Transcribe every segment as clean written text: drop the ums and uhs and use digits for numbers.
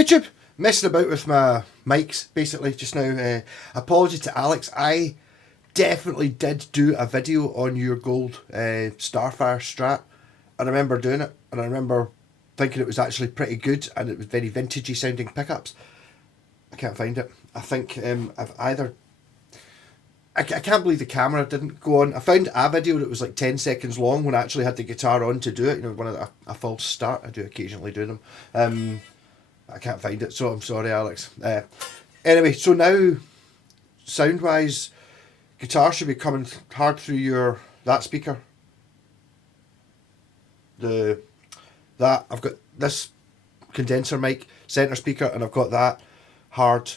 YouTube! Messing about with my mics, basically, just now. Apology to Alex. I definitely did do a video on your gold Starfire Strat. I remember doing it, and I remember thinking it was actually pretty good, and it was very vintagey sounding pickups. I can't find it. I think I've either... I can't believe the camera didn't go on. I found a video that was like 10 seconds long when I actually had the guitar on to do it. You know, one of a false start. I do occasionally do them. I can't find it, so I'm sorry, Alex. Anyway, so now, sound-wise, guitar should be coming hard through that speaker. I've got this condenser mic, centre speaker, and I've got that hard.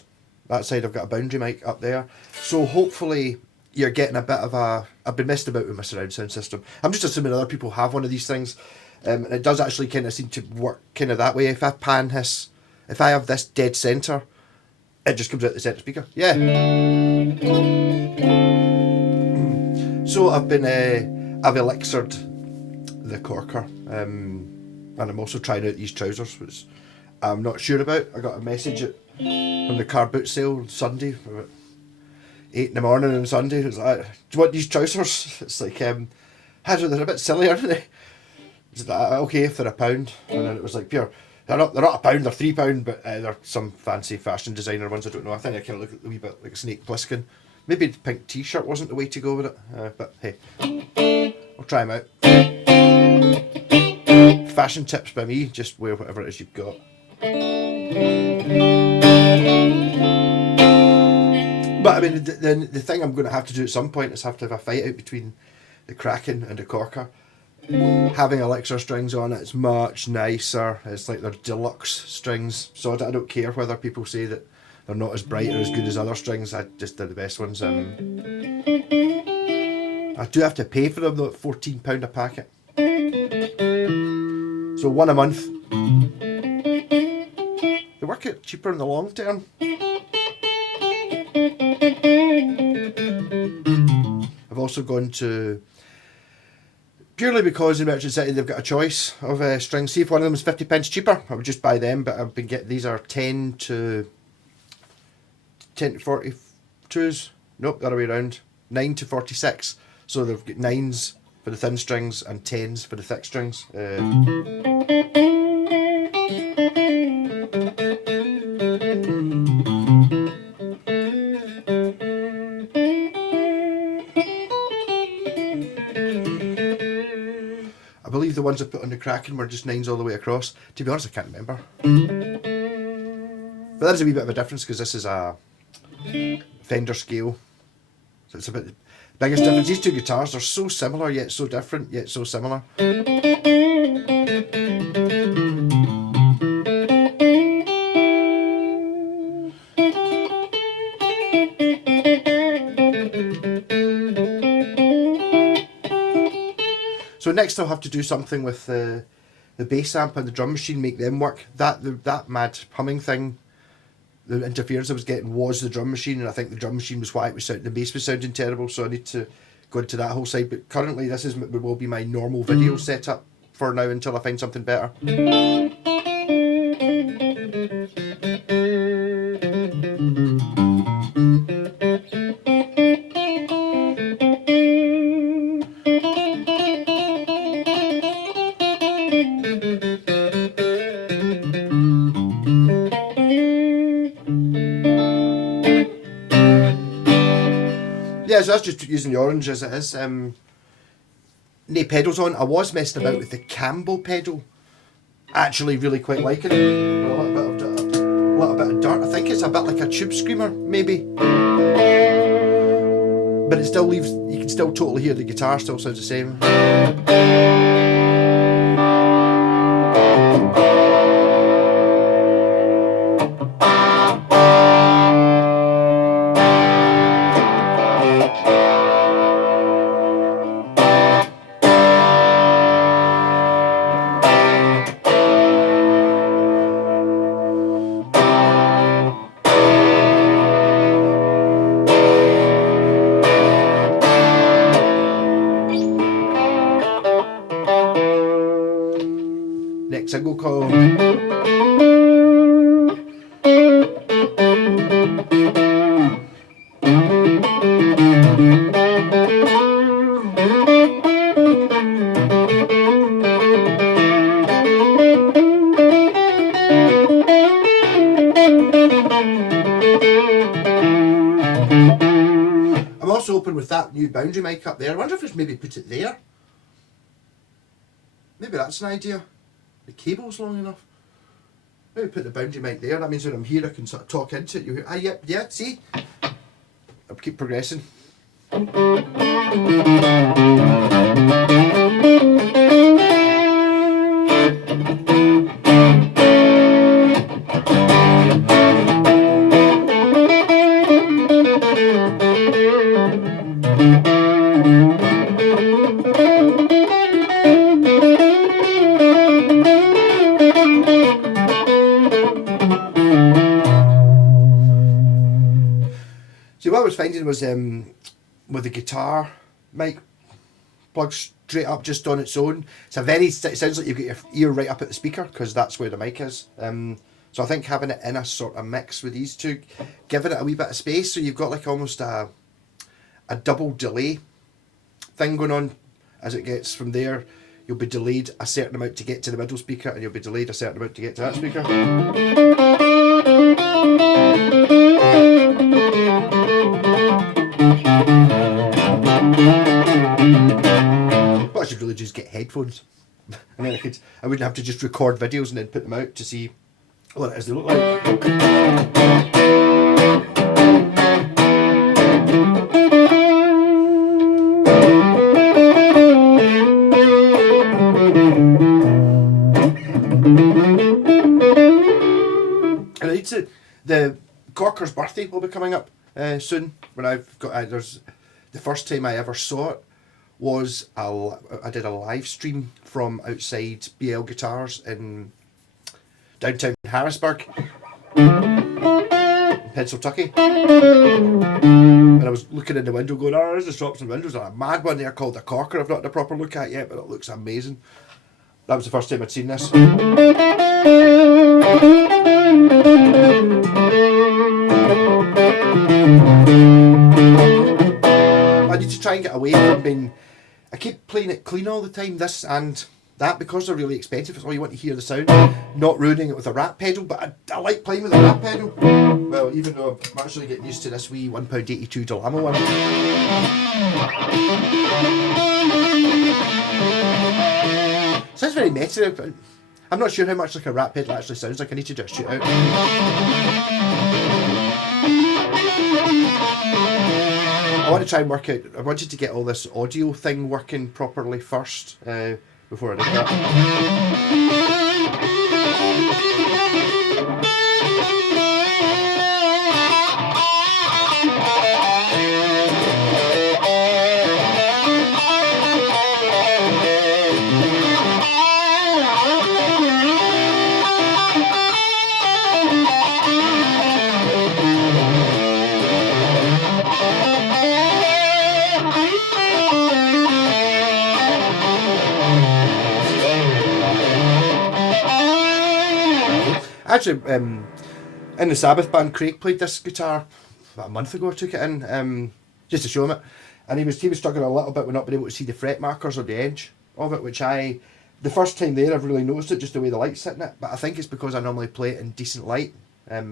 That side I've got a boundary mic up there. So hopefully you're getting a bit of a... I've been messed about with my surround sound system. I'm just assuming other people have one of these things. And it does actually kind of seem to work kind of that way. If I pan this... If I have this dead centre, it just comes out the centre speaker. Yeah. So I've elixired the corker. And I'm also trying out these trousers, which I'm not sure about. I got a message from the car boot sale on Sunday, about 8 in the morning on Sunday. It was like, do you want these trousers? It's like, they're a bit silly, aren't they? It's like, okay, if they're £1. And then it was like, pure, they're not £1, they're £3, but they're some fancy fashion designer ones, I don't know. I think I kind of look a wee bit like Snake Plissken. Maybe the pink t-shirt wasn't the way to go with it, but hey, I'll try them out. Fashion tips by me, just wear whatever it is you've got. But I mean, the thing I'm going to have to do at some point is have to have a fight out between the Kraken and the corker. Having elixir strings on it's much nicer. It's like they're deluxe strings, so I don't care whether people say that they're not as bright or as good as other strings. They're the best ones. I do have to pay for them though, at £14 a packet. So one a month. They work out cheaper in the long term. I've also gone to, purely because in Merchant City they've got a choice of strings. See if one of them is 50p cheaper, I would just buy them. But I've been getting, these are 10 to 42s. Nope, the other way around. 9 to 46. So they've got 9s for the thin strings and 10s for the thick strings. I believe the ones I put on the Kraken were just 9s all the way across. To be honest, I can't remember. But there's a wee bit of a difference because this is a Fender scale. So it's a bit the biggest difference. These two guitars are so similar yet so different yet so similar. So next I'll have to do something with the bass amp and the drum machine, make them work. That mad humming thing, the interference I was getting was the drum machine, and I think the drum machine was why it was the bass was sounding terrible, so I need to go into that whole side. But currently this will be my normal video setup for now until I find something better. Yeah, so that's just using the orange as it is. No pedals on. I was messing about with the Campbell pedal. Actually really quite liking it. A little bit of dirt. I think it's a bit like a tube screamer, maybe. But it still leaves, you can still totally hear the guitar still sounds the same. Next single called hoping with that new boundary mic up there, I wonder if it's maybe put it there. Maybe that's an idea. The cable's long enough. Maybe put the boundary mic there. That means when I'm here I can sort of talk into it. You hear, yep, yeah, see? I'll keep progressing. See, what I was finding was with the guitar mic plugged straight up just on its own, it sounds like you've got your ear right up at the speaker because that's where the mic is. So I think having it in a sort of mix with these two, giving it a wee bit of space, so you've got like almost a double delay thing going on. As it gets from there, you'll be delayed a certain amount to get to the middle speaker, and you'll be delayed a certain amount to get to that speaker. Well, I should really just get headphones, and then I wouldn't have to just record videos and then put them out to see what it is they look like. And I need to, the Corker's birthday will be coming up soon. When I've got there's the first time I ever saw it was I did a live stream from outside BL Guitars in downtown Harrisburg, Pennsylvania. And I was looking in the window going, oh, there's the shops and windows. There's a mad one there called the Corker I've not had a proper look at yet, but it looks amazing. That was the first time I'd seen this. I need to try and get away from being... I keep playing it clean all the time, this and that, because they're really expensive. It's all you want to hear the sound. Not ruining it with a rat pedal, but I like playing with a rat pedal. Well, even though I'm actually getting used to this wee £1.82 Delamo one. Sounds very meta. I'm not sure how much like a rat pedal actually sounds like. I need to just shoot out. I want to try and work out, I wanted to get all this audio thing working properly first before I did that. Actually, in the Sabbath band, Craig played this guitar about a month ago. I took it in just to show him it, and he was struggling a little bit with not being able to see the fret markers or the edge of it, which the first time there I've really noticed it, just the way the light's sitting it. But I think it's because I normally play it in decent light. I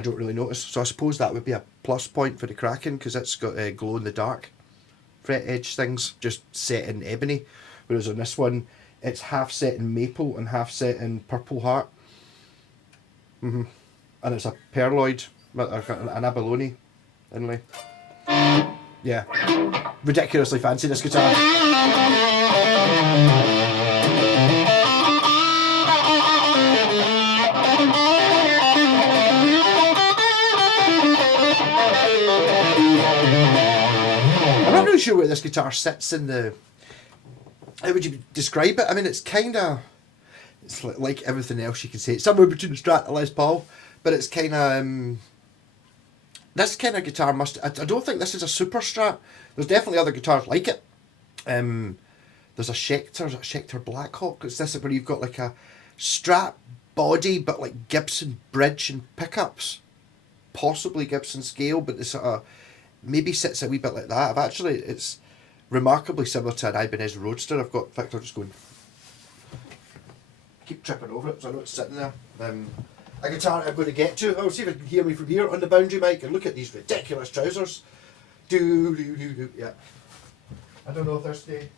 don't really notice, so I suppose that would be a plus point for the Kraken, because it's got glow in the dark fret edge things just set in ebony, whereas on this one it's half set in maple and half set in purple heart. And it's a perloid, an abalone inlay. Yeah, ridiculously fancy this guitar. I'm not really sure where this guitar sits in the... How would you describe it? I mean, it's kind of... It's like everything else you can say. It's somewhere between the Strat and the Les Paul, but it's kind of... this kind of guitar must... I don't think this is a super Strat. There's definitely other guitars like it. There's a Schecter Blackhawk. It's this where you've got like a Strat body, but like Gibson bridge and pickups. Possibly Gibson scale, but it sort of maybe sits a wee bit like that. It's remarkably similar to an Ibanez Roadster. In fact, I'm just going... keep tripping over it, so I know it's sitting there. A guitar I'm going to get to. Oh, see if you can hear me from here on the boundary mic, and look at these ridiculous trousers. do. Yeah. I don't know if they're staying.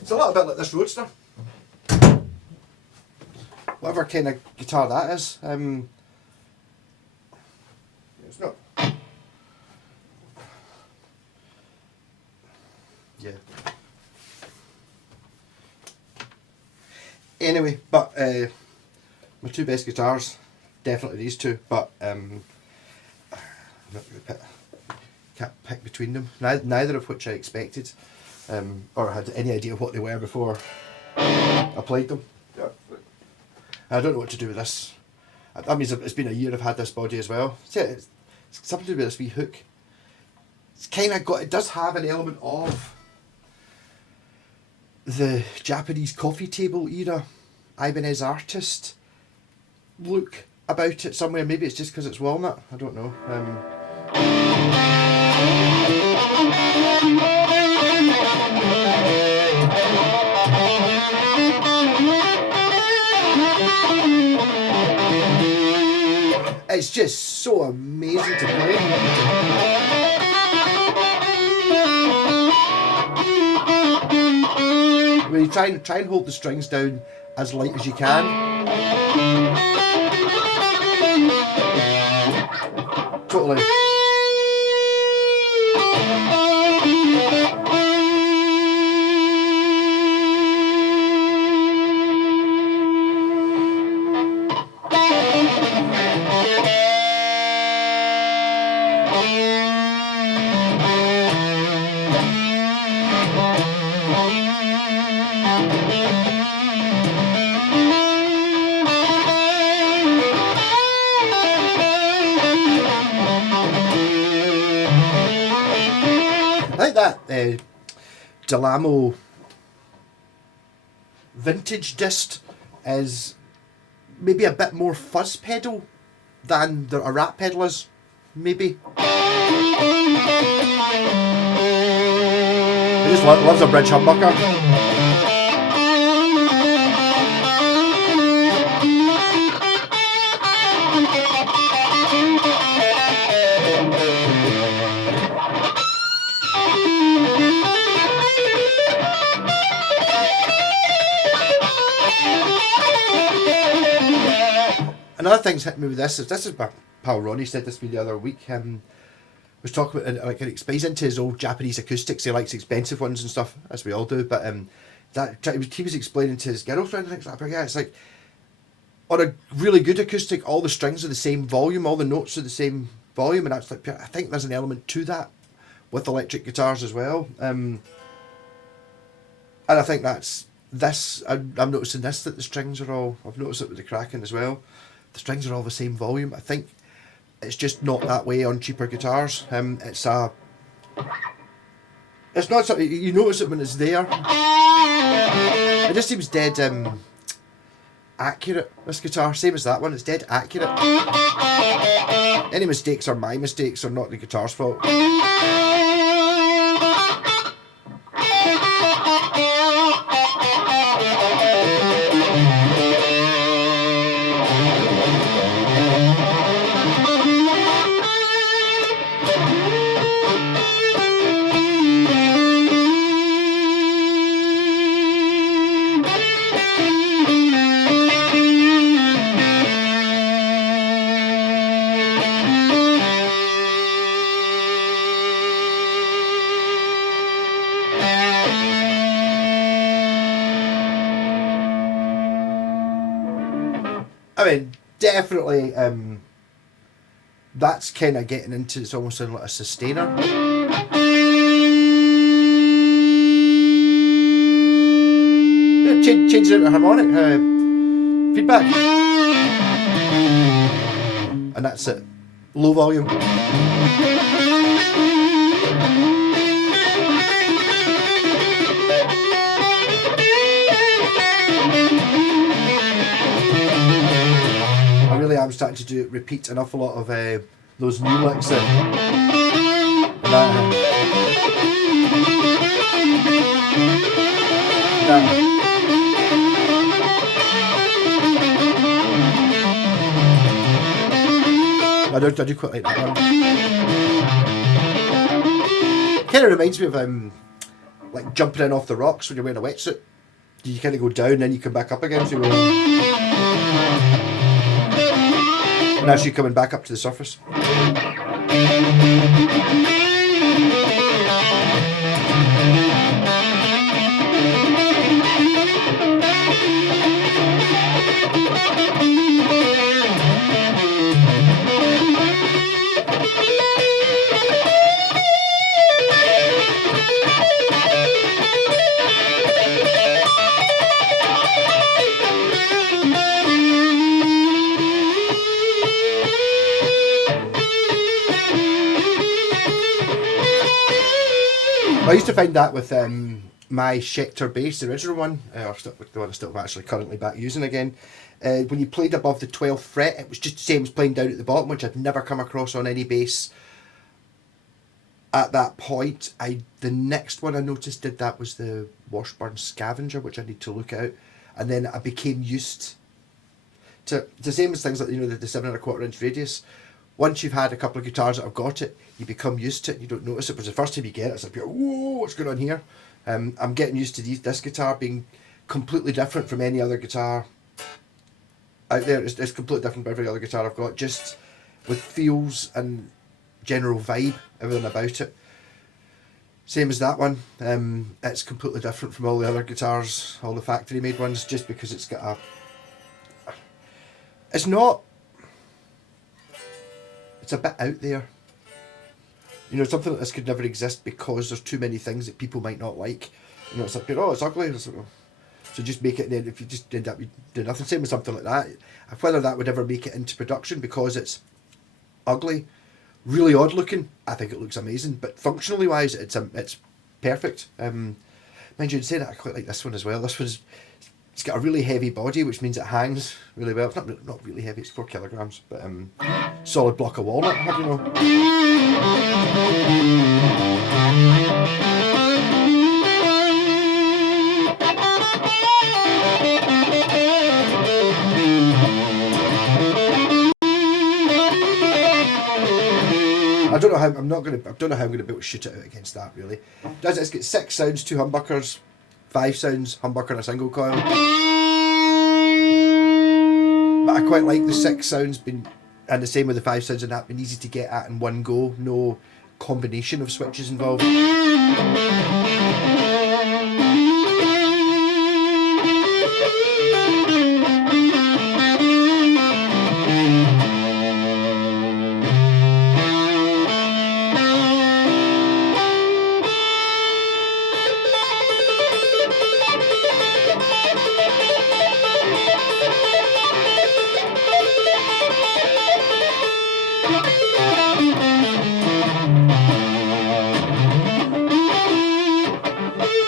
It's a little bit like this Roadster. Whatever kind of guitar that is. It's not. Yeah. Anyway, but my two best guitars, definitely these two. But I'm not going to can't pick between them. Neither of which I expected, or had any idea what they were before I played them. Yeah. I don't know what to do with this. That means it's been a year I've had this body as well. It's something to do with this wee hook. It's kind of got. It does have an element of the Japanese coffee table era Ibanez artist look about it somewhere. Maybe it's just because it's walnut. I don't know. It's just so amazing to play. When you try and hold the strings down as light as you can. Totally. I think that Delamo vintage disc is maybe a bit more fuzz pedal than a rat pedal is, maybe. He just loves a bridge humbucker. Another thing's hit me with this is my pal Ronnie said this to me the other week. Was talking about like he's into his old Japanese acoustics. He likes expensive ones and stuff, as we all do. But he was explaining to his girlfriend and things like that. Yeah, it's like on a really good acoustic, all the strings are the same volume, all the notes are the same volume, and that's like I think there's an element to that with electric guitars as well. And I think that's this. I'm noticing this that the strings are all. I've noticed it with the Kraken as well. The strings are all the same volume. I think it's just not that way on cheaper guitars. It's not something you notice it when it's there. It just seems dead accurate. This guitar, same as that one, it's dead accurate. Any mistakes are my mistakes, or not the guitar's fault. I mean, definitely, that's kind of getting into, it's almost like a sustainer. Yeah, change it to harmonic feedback. And that's it. Low volume. I'm starting to repeat an awful lot of those new licks that I do quite like that one. Kind of reminds me of like jumping in off the rocks when you're wearing a wetsuit. You kind of go down, then you come back up again. So you go, and as you're coming back up to the surface. I used to find that with my Schecter bass, the original one, or the one I'm still actually currently back using again. When you played above the 12th fret, it was just the same as playing down at the bottom, which I'd never come across on any bass at that point. The next one I noticed did that was the Washburn Scavenger, which I need to look out, and then I became used to the same as things like, you know, the 7 1/4 inch radius. Once you've had a couple of guitars that have got it, you become used to it. You don't notice it, but the first time you get it, it's like, whoa, what's going on here? I'm getting used to this guitar being completely different from any other guitar out there. It's completely different from every other guitar I've got, just with feels and general vibe, everything about it. Same as that one. It's completely different from all the other guitars, all the factory made ones, just because it's got it's a bit out there. You know, something like this could never exist because there's too many things that people might not like. You know, it's like, oh, it's ugly. It's like, oh. So just make it, and then if you just end up doing nothing, same with something like that. Whether that would ever make it into production because it's ugly, really odd looking, I think it looks amazing. But functionally wise, it's perfect. Mind you, I'd say that I quite like this one as well. This one's, it's got a really heavy body, which means it hangs really well. It's not really heavy, it's 4 kilograms, but solid block of walnut, how do you know? I don't know how I'm going to be able to shoot it out against that really. It's got 6 sounds, 2 humbuckers, 5 sounds, humbucker and a single coil. But I quite like the 6 sounds being, and the same with the 5 sounds and that, been easy to get at in one go, no combination of switches involved.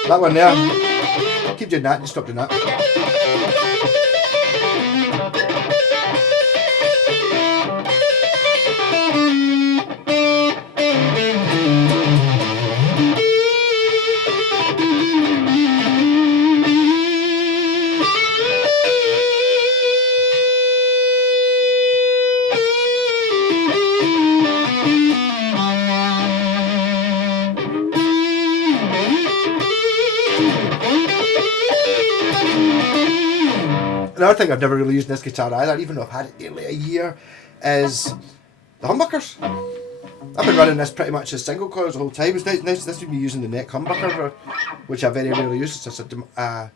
That one there, keep doing that and stop doing that. Another thing I've never really used in this guitar either, even though I've had it nearly a year, is the humbuckers. I've been running this pretty much as single coils the whole time. It's nice this to be using the neck humbucker, which I very rarely use. It's a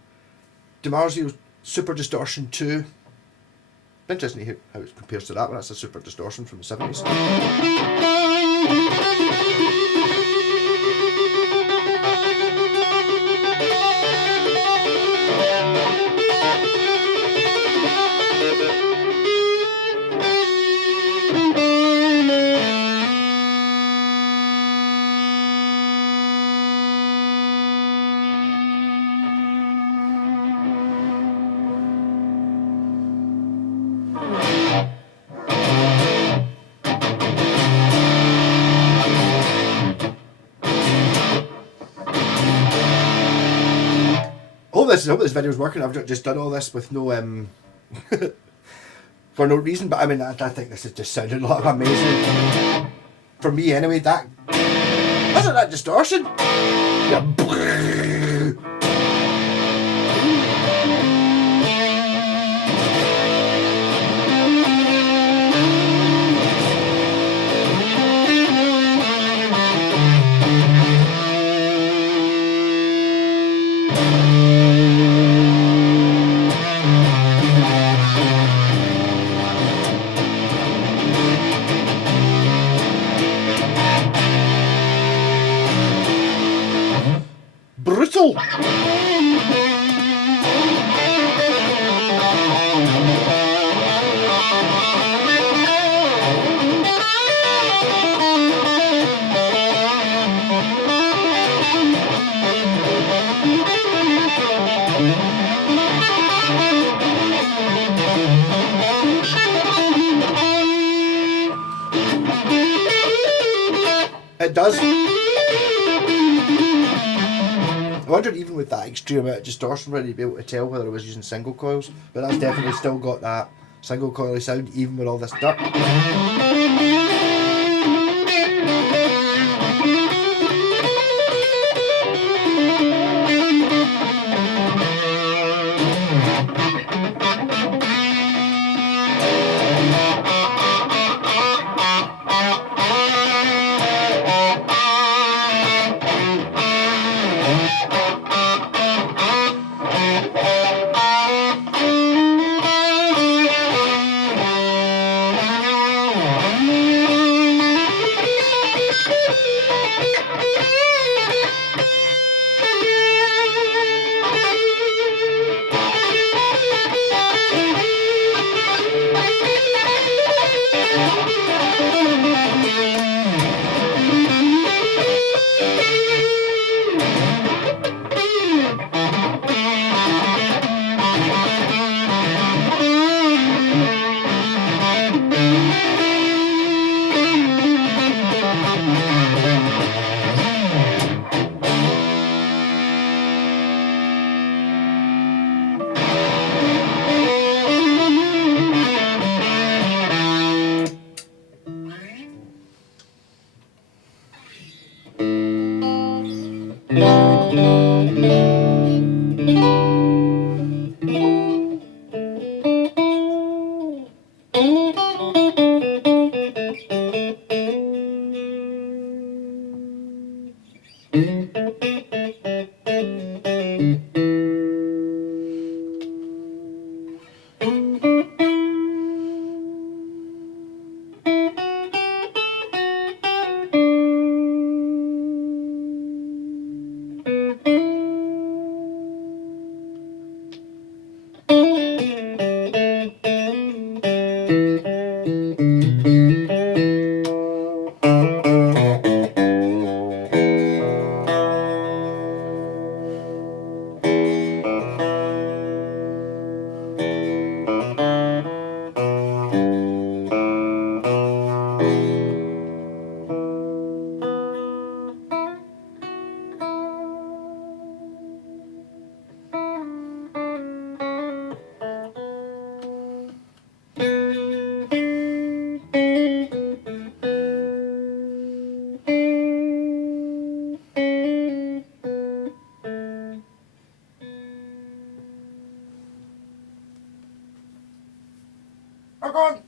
DiMarzio Super Distortion 2. Interesting to hear how it compares to that one. That's a Super Distortion from the 70s. I hope this video's working. I've just done all this with no for no reason. But I mean, I think this is just sounding like amazing. For me anyway, wasn't that distortion? Yeah. Brutal. It does. I wondered even with that extreme amount of distortion whether you'd be able to tell whether it was using single coils, but that's definitely still got that single coily sound even with all this dirt. Are gone.